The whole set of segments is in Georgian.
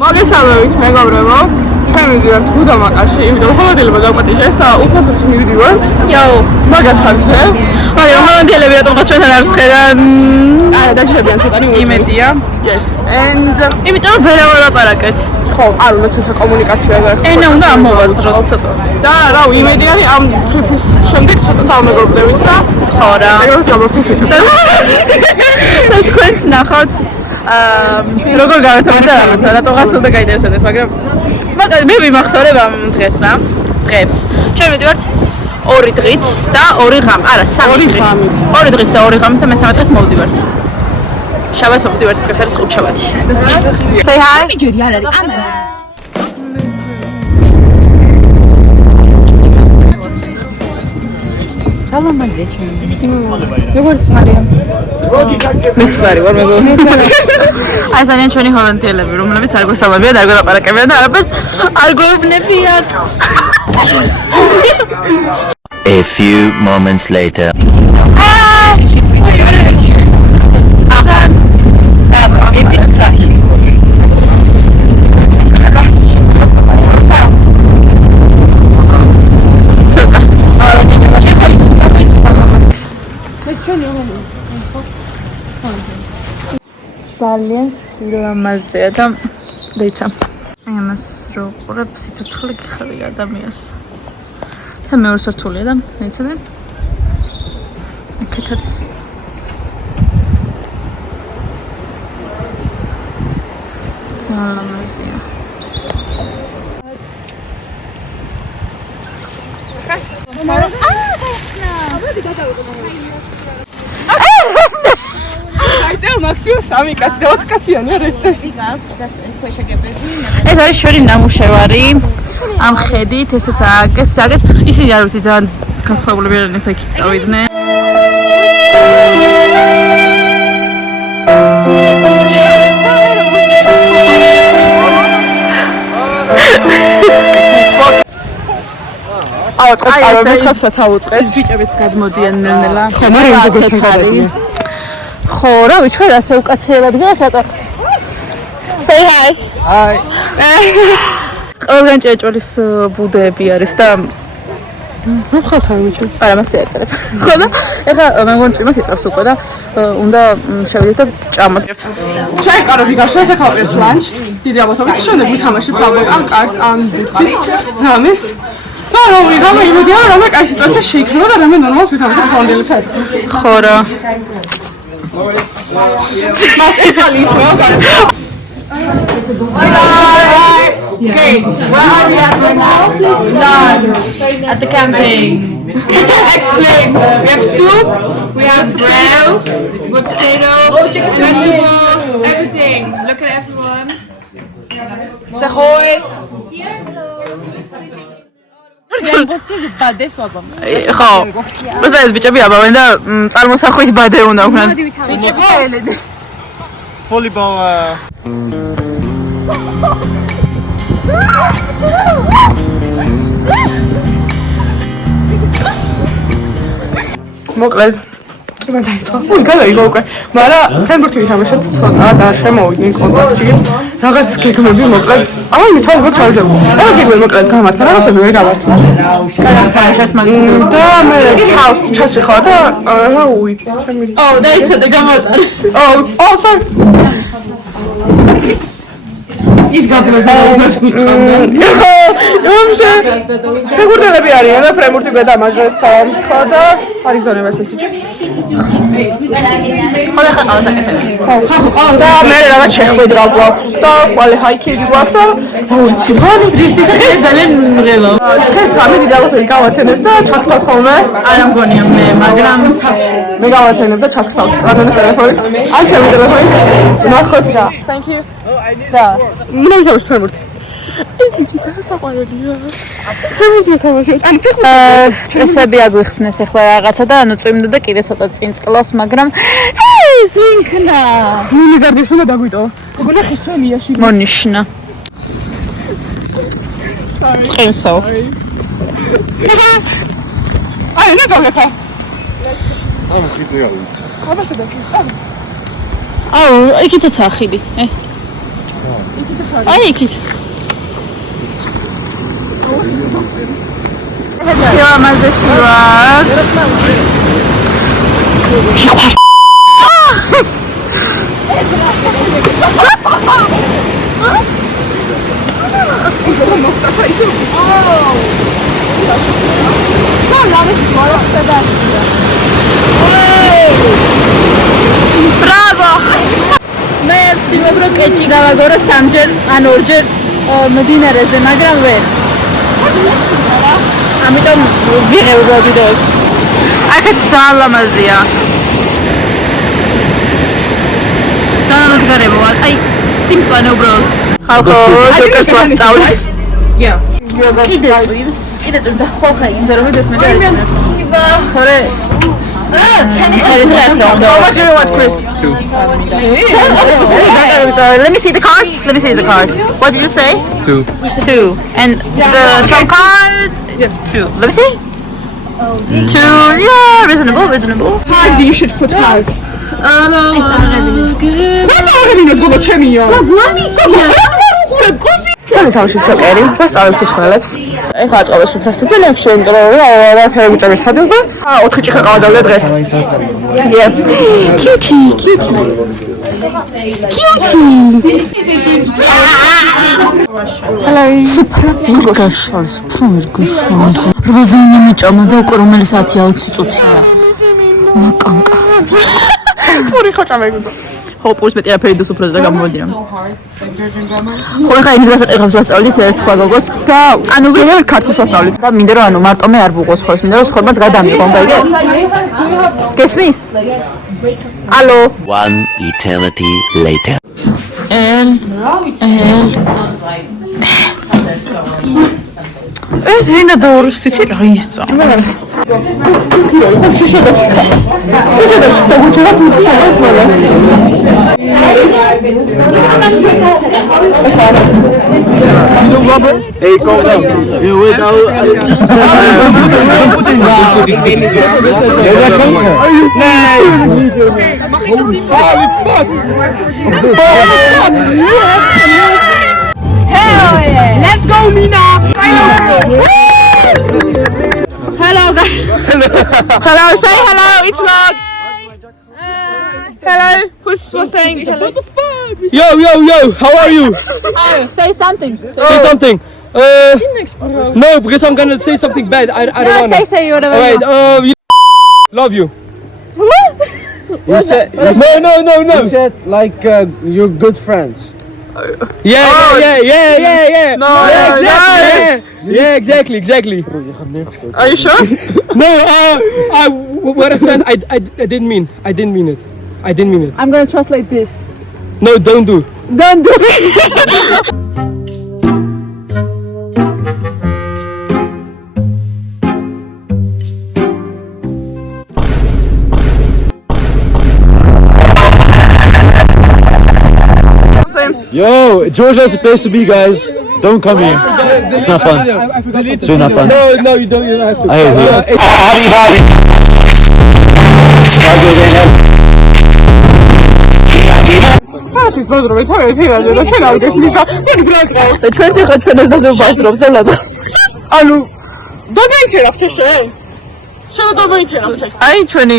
მოგესალმებით მეგობრებო, ჩვენ მივიდივართ გუდამაყარში, იმიტომ რომ ჰოლანდიელებმა დაგვატიჟეს და უფასოდ მივიდივართ. იაო, მაგათ ხარჯზე. მაგრამ ჰოლანდიელები რატომღაც ჩვენთან არ სხედან? არა, დაჭირებიან ცოტა იმედია. Yes. And იმიტომ რომ ვერ ველაპარაკეთ. ხო, არ უნდა ცოტა კომუნიკაცია გაიხსნა. ენა უნდა ამოვაძროთ ცოტა. და რა, იმედი არის ამ ტრიპის შემდეგ ცოტა დავმეგობრდებით და ხო რა. ეგრე გავართ. და თქვენს ნახავთ როგორ გავერთობთ და რატომღაც უნდა გაინტერესებდეთ, მაგრამ მე ვიმახსოვრებ ამ დღეს რა, დღეებს. ჩვენ მივიდივართ 2 დღით და 2 ღამით, არა 3 დღით. 2 დღით და 2 ღამით და მესამე დღეს მოვდივართ. შაბათს მოვდივართ, დღეს არის ხუთშაბათი. Say hi. მიჯერი არ არის, ამა. ალამაზია ჩემი. როგორც მარიამ. მეც ვარ მეგობრებო. აი ძალიან ჩვენი ჰოლანდიელები, რომლებიც არ გვესალმებიან, არ გველაპარაკებიან და არაფერს არ გვეუბნებიან. A few moments later. ძალიან სილამაზეა და დეიცა. აი ამას რო ყურებ, სიცოცხლე გიხარია ადამიანს. და მეორე სართულია და მეცადე. აქეთაც სილამაზეა. მაქსიმუმ 3 კაცი და 4 კაციანი არ ეცეს. ეს არის შველი ნამუშევარი. ამ ხედით ესეც ააგეს, ისინი არ ვიცი ძალიან განსხვავებულები არიან იქ წავიდნენ. აი ეს ხაფსაც აუწყეს. ბიჭებიც გადმოდიან ნელ-ნელა. ხო, მაგრამ როგორ არის? ხო, რა ვიცი, ჩვენ ასე უკაცრიელად გას რატო? Say hi. Hi. ყველგან ჭეჭვლის ბუდეები არის და ხალხ არ მიჩვენს. არა, მასე ეტარებ. ხო და ეხლა მე მგონი წვიმას იწყებს უკვე და უნდა შევიდეთ და ჭამოთ. ჩვენ კარები გაშევთ ახლა პირს ლანჩს. დიდი ალბათობით შემდეგ ვითამაშებთ ალბათ ან კარტს ან ბუთით. რამეს და რამე იმედია რომ კაი სიტუაცია შეიქმნება და რამე ნორმალურად ვითამაშებთ ჰოლანდიელებთან. ხო რა. Mas es Okay, where are we at right now? At the camping. Explain. We have soup, we have bread, potato, vegetables, everything. Look at everyone. Say hi. ხო, როცა ეს ბიჭები აბავენ და წარმოსახვით ბადე უნდა ვქნან. ბიჭები ელედი. Volleybal. მოკლედ მე დაიწყო. უი, გადაიღო უკვე. მაგრამ ფრენბურთი ვითამაშეთ ცოტა და შემოვიდნენ კონტაქტში. რაღაც გეგმები მოკლედ. აი, მე თავად ჩავდები. რაღაც გეგმები მოკლედ გამართა, რაღაცები ვერ გამართა. გადავთამაშეთ მაგის და მე ხავს ჩასიხო და რა უიც. ო, დაიცადე გამოტარე. ო, sorry. ის გაბმეს გიყვანდა. უმჟე. ფეხბურთელები არიან და ფრენბურთი გადამაჟეს ხო და არ იგზავნებას მესიჯი. ხო და ხალხს აკეთებენ. ხო. და მე რაღაც შეხვედრა გვაქვს და ყოლე ჰაიკინგი გვაქვს და აუცი ვარ. რისტისაც ძალიან მღელა. დღეს გამიდი დავახები გავათენებ და ჩაქთავთ ხოლმე. არა მგონია მე, მაგრამ მე გავათენებ და ჩაქთავთ. რადგან ტელეფონით. ან ჩემი ტელეფონით. ნახოთ რა. Thank you. და მინდა შევს ფრენბურთი. ეს მიწა საყვარელია. ფრენბურთი თამაშობ. ან ფეხბურთი. წესები აგვიხსნეს ახლა რაღაცა და ანუ წვიმდა და კიდე ცოტა წინ წყლავს, მაგრამ ეს ვინქნა. მიზარდის უნდა დაგვიტოვა. მგონა ხისველია ში. მონიშნა. Sorry. აი, რა გავიხა? ამ ხიძია. აბასა და კი. აუ, იქითაც ახიდი. აი, იქით. სილამაზეში ვარ. Bravo! მე ვცდილობ რომ კეჭი გავაგორო სამჯერ ან ორჯერ მდინარეზე, მაგრამ ვერ. ამიტომ ვიღებ ვიდეოს. აქეთ ძალიან ლამაზია. ძალიან მოდგარებოა. აი, სიმპლანე უბრალოდ. ხალხო, ჯოკერს ვასწავლით. კიდე წვიმს და ხოხა იმზე რომ ვიდეოს მე დაეცნო. თორე How much do you want, Chris? Let me see the cards. Let me see the cards. What did you say? 2. 2. And the trump card? 2. Let me see. 2. Yeah, reasonable. Hard, you should put hard. What are you going to check me on? Can you ჯოკერი? ვასწავლეთ უცხოელებს. ეხლა აწყობეს უფრასთან ლექში, იმიტომ რომ არაფერი უჭერს სადილზე. 4 ჭიქა ყავდავლე დღეს. რვაზიანი მიჭამა და უკვე რომელი საათია 20 წუთია. მაკანკა. პური ხოჭა მეგდო. ხო, პურს მეტი არაფერი დოს უფრო და გამოვიდნენ. ხო, ხა იმის გასაყენებს ვასწავლით ერთ სხვა გოგოს და ანუ ვერ ქართულს ვასწავლით. და მინდა რომ ანუ მარტო მე არ ვუღოს ხოლმე, მინდა რომ სხვებმაც გადამიღონ, ბაიგე? გესმის? ალო. 1 eternity later. ეს ვინა დაურუსტიცი რა ისწა? Hey, calm down. You wait Let's go, Mina. Hello guys. Hello, say hello. It's vlog. Hello. Who's saying hello? What the fuck? Yo, how are you? Say something. Say something. No, because I'm gonna say something bad. I don't wanna. Say whatever. Alright, love you. You said No. You said like you're good friends. Yeah. No, Yeah, exactly. Are you sure? No, what I said, I didn't mean it. I'm gonna translate this. No, don't do. Don't do it. Yo, Georgia's a place to be, guys. Don't come here. It's not fun. It's really not fun. No, you don't have to. I hate it. Ფათის ბაზრობი თავი თეატრზე და შენ ავიდეს მის და მე გრაჭყა. და ჩვენც ხა ჩვენს დაზე ვბაზრობთ და ლადა. ანუ დაგაიქერა ხთე შენ. შენ დაგაიქერა ხთე. აი ჩვენი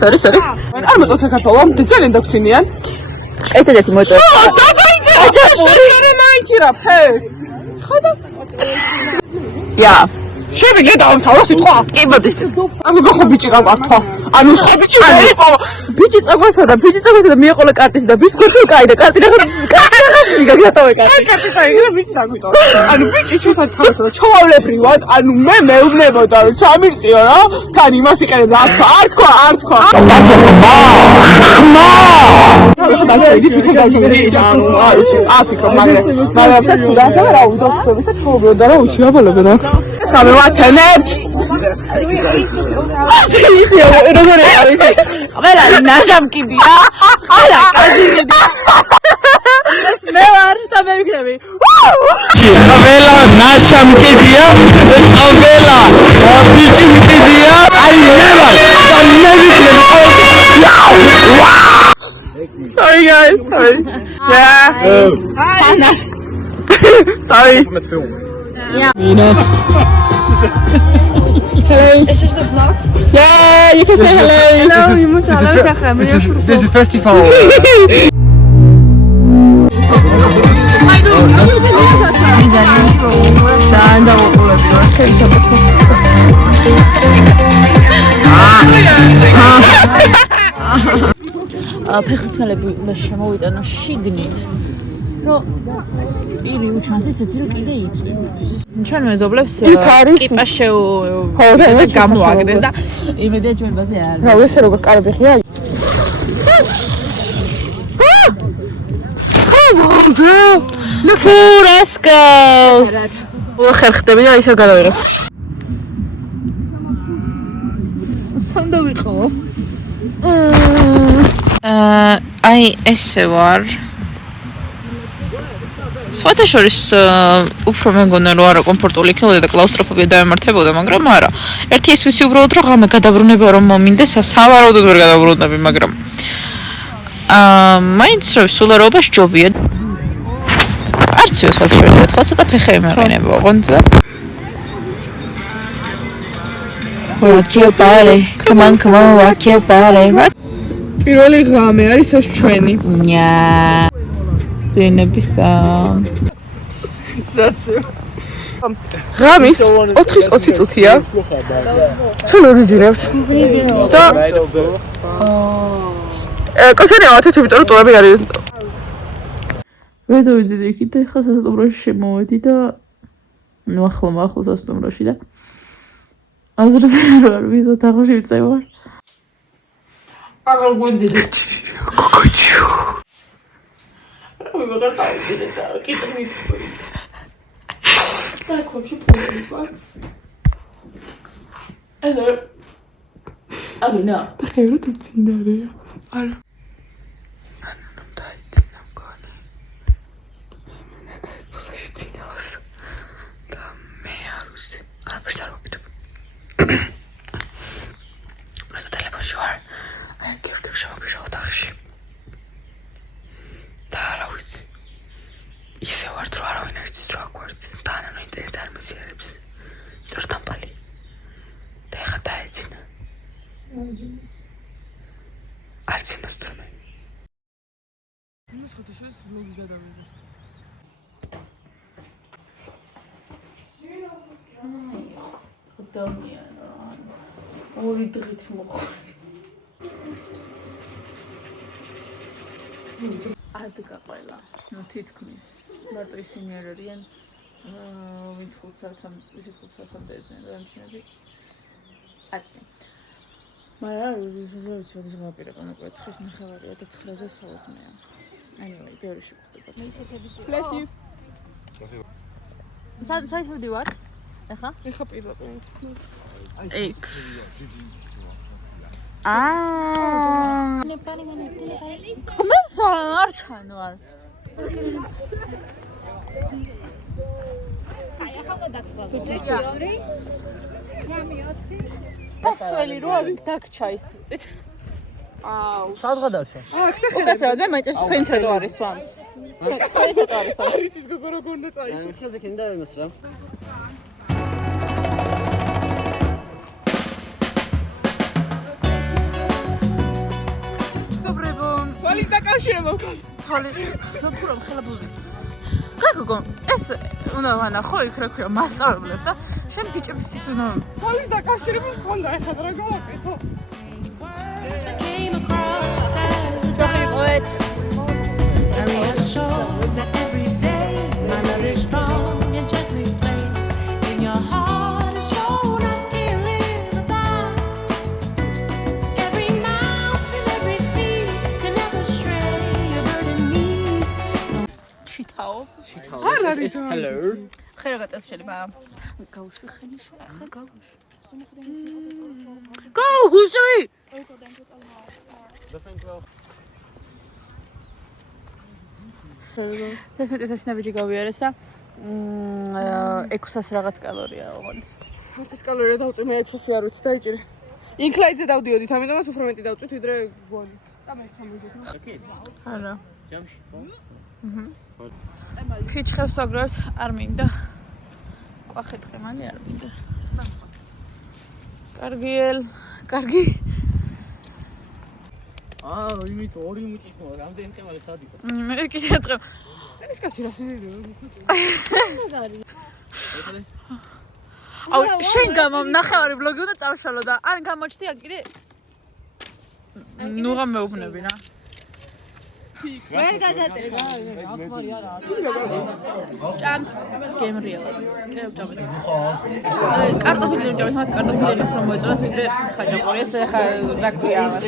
Sorry. მან არ მოწონს საქართველო, ძალიან დაგწინიან. ერთადერთი მოიწონს. დაგაიქერა შენ მაიქერა ფე. ხოდა. Yeah. შევიგე დავამთავრე სიტყვა. კი მოდი. ანუ გახო ბიჭი გავართვა. ანუ სხვა ბიჭი ვერ იყო. ბიჭი წაგვართა და მიეყოლა კარტის და ბისკოტი კაი და კარტი რაღაც გაგატოვე კარტი. კარტი წაიგე და ბიჭი დაგვიტო. ანუ ბიჭი ჩვენთან თავსა და ჩავალებრივად, ანუ მე მეუბნებოდა რომ ჩამირყიო რა. თან იმას იყენებ რა თქვა, არ თქვა. ეს დაიწყე თვითონ დაიწყე ანუ აი აფიქრო მაგრამ აფსას თუ დაათავა რა უდავწოვი და ჩხობოდა რა უჩიაბალებდა რა. სამი ვათანებთ. ისე როგორ არის? ყველა ნაჟამკიდია. ყველა კაზინები. ეს მე ვარ და მე ვიქნები. ყველა ნაშამკიდია, ყველა ბიჭუნკიდია. აი მე ვარ. Sorry guys, sorry. Yeah. Sorry. Hello. Is this the vlog? Yeah, you can say hello. Hallo, je moet hallo zeggen. Dit is een festival. ფეხსმელები უნდა შემოვიტანო შიგნით. რომ პირი უჩანს ისეთი რომ კიდე იწვიმს. ჩვენ მეზობლებს კიპა გამოაგდეს და იმედია ჩვენ ბაზე არ. რა ესე როგორ კარები ხია? Look who goes. ხერხდები და ისევ გადავიღებ. სანდა ვიყო? აი ესე ვარ. სხვათა შორის უფრო მეგონა რომ არა კომფორტული იქნებოდა და კლაუსტროფობია დაემართებოდა, მაგრამ არა. ერთი ის ვიცი უბრალოდ რომ ღამე გადაბრუნება რომ მომინდეს, სავარაუდოდ ვერ გადაბრუნდები, მაგრამ მაინც რომ სულარობას ჯობია. არც ის სხვათა შორის თქვა ცოტა ფეხები მეყინება, ოღონდ და rock your body, come on, rock your body. პირველი ღამე არის ეს ჩვენი. ნია. ძენების ღამის 4-20 წუთია. ჩვენ ორი ძინებთ. და კაცერია ვათეთ, იმიტომ რომ ტურები არის. მე დავიძინე იქით და ხა სასტუმროში შემოვედი და ნუ ახლა სასტუმროში და აზრზე არ ვიზოთ აღოში ვიწევარ. აღარ გვეძინე. კოკოჩუ. მე ვეღარ დავიძინე და კიტრი. და ქოჩი პოლის ვარ. ესე ალინა. ხერო დაცინარეა. არა. ანუ დაიძინა მგონი. პოსაში ძინავს. და მე არ ვიზე. აბერს არ ვაკეთებ. просто ტელეფონში ვარ. აი გიორგი შევაფიშავ ოთახში. და რა ვიცი. ისე ვარ რომ არავინ არ იცის რა გვერდი. და ანანო ინტერნეტს არ მისიერებს. თორ დამპალი. და ეხა დაეძინა. არც იმას თამე. იმას ხოთაშეს ბლოგი გადავიღე. ადამიანა. ორი დღით მოხდა. ადგა ყველა. ნუ თითქმის მარტო ისინი არ არიან. ვინც 5 საათამდე ეძებენ დამჩნევი. აკე. მაგრამ როზი ზღაპირება მოკლედ 9-ის ნახევარია და 9-ზე საოცმეა. Anyway, ბევრი შეხვდება. მე ისეთები ძიება. Bless you. საით მივდივართ? ეხა პირველ. X. ნეპალი. კომენსა არ ჩანვარ. აი ახლა დაგხვდა. ორი. დასველი რო დაგჩა ის წით. აუ, სადღადავშე. უკასაოდ მე მაინც თქვენ ტროტუარის ვამთ. თქვენ ტროტუარის ვამთ. არის ის გოგო როგორ უნდა წაისო. ხაზე ქენდა იმას რა. dobrego. Quali sta კავშირება ვქონი? თვალი ფურო ხელაბუზი. გაგო ეს უნდა ვანახო იქ რა ქვია მასწავლებლებს და შენ ბიჭების ის უნდა Quali sta კავშირება მქონდა ეხლა რა გავაკეთო? ჯოხი პოეტ არ არის Hello. ხერა გაწევს შეიძლება გაუშვი ეს ნაბიჯი გავიარეს და 600 რაღაც კალორია ოღონდ. 500 კალორია დავწვი მე 600 არ ვიცი დაიჭირე. ინკლაიძე დავდიოდით, ამიტომაც უფრო მეტი დავწვით ვიდრე გონი. არა. ფიჩხებს ვაგროვებთ, არ მინდა. ყვახე ტყემალი არ მინდა. კარგი. იმის ორი მუჭიქო, რამდენი ტყემალი სად იყო? მე კიდე ტყე. ეს კაცი რა შეიძლება. აუ, შენ გამომნახევარი ბლოგი უნდა წავშალო და არ გამოჩდი აქ კიდე. ნუ გამეუბნები რა. ვერ გადაწერე. ჭამთ გემრიელად. კი რა ჭამთ. კარტოფილი რომ ჭამთ, მათ კარტოფილი უფრო მოეწონათ ვიდრე ხაჭაპური. ეს ხა რა ქვია ამას.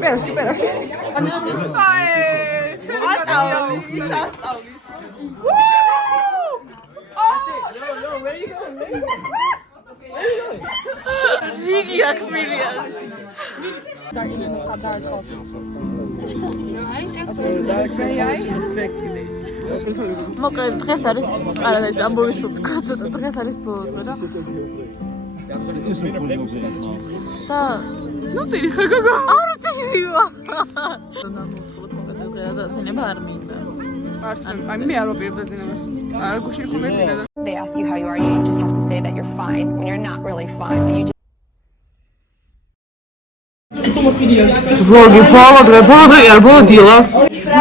პერასკი. ჟიგი აქ მირია. მოკლედ დღეს არის პარადაიზი ამბოვის სუტკა ცოტა დღეს არის ბოლო დღე და ნუ ტირი ხარ გოგო არ ტირივა და მოუწყოთ კონკრეტულ დღეა ძინება არ მინდა აი მე არ ვაპირებდა ძინებას არ გუში ხომ მეძინა და They ask you how you are, you just have to say that you're fine when you're not really fine, but you just vlogi bolo dve არ ბოლო დილა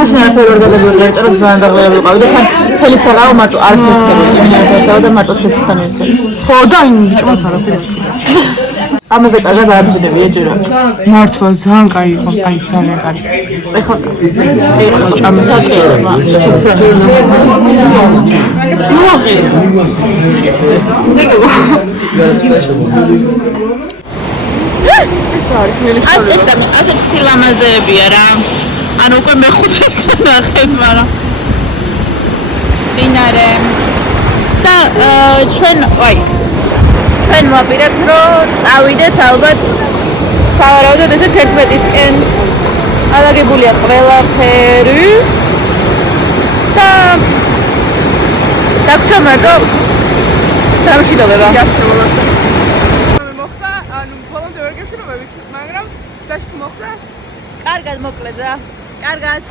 ეს ნახევარ გადაგორდა იმიტომ რომ ძალიან დაღლილი ვიყავი და თან თელი საღამო მარტო არ ფერხდება და მარტო ცეცხლთან მისველი ხო და იმ ბიჭმაც არაფერი ამაზე კარგად ააბზდები ეჭირა მართლა ძალიან კაი იყო კაი ძალიან კაი ეხლა ჭამე საკერება ასეთ სილამაზეებია რა. ანუ უკვე მე-5 თქო ნახეთ, მაგრამ დინარე. და ჩვენ ვაპირებთ რომ წავიდეთ ალბათ სავარაუდოდ ესე 11-ისკენ. ალაგებულია ყველაფერი. და დაგჭა მარტო დამშვიდობება. მაგრამ საერთოდ მოხდა კარგად მოკლედ რა. კარგად.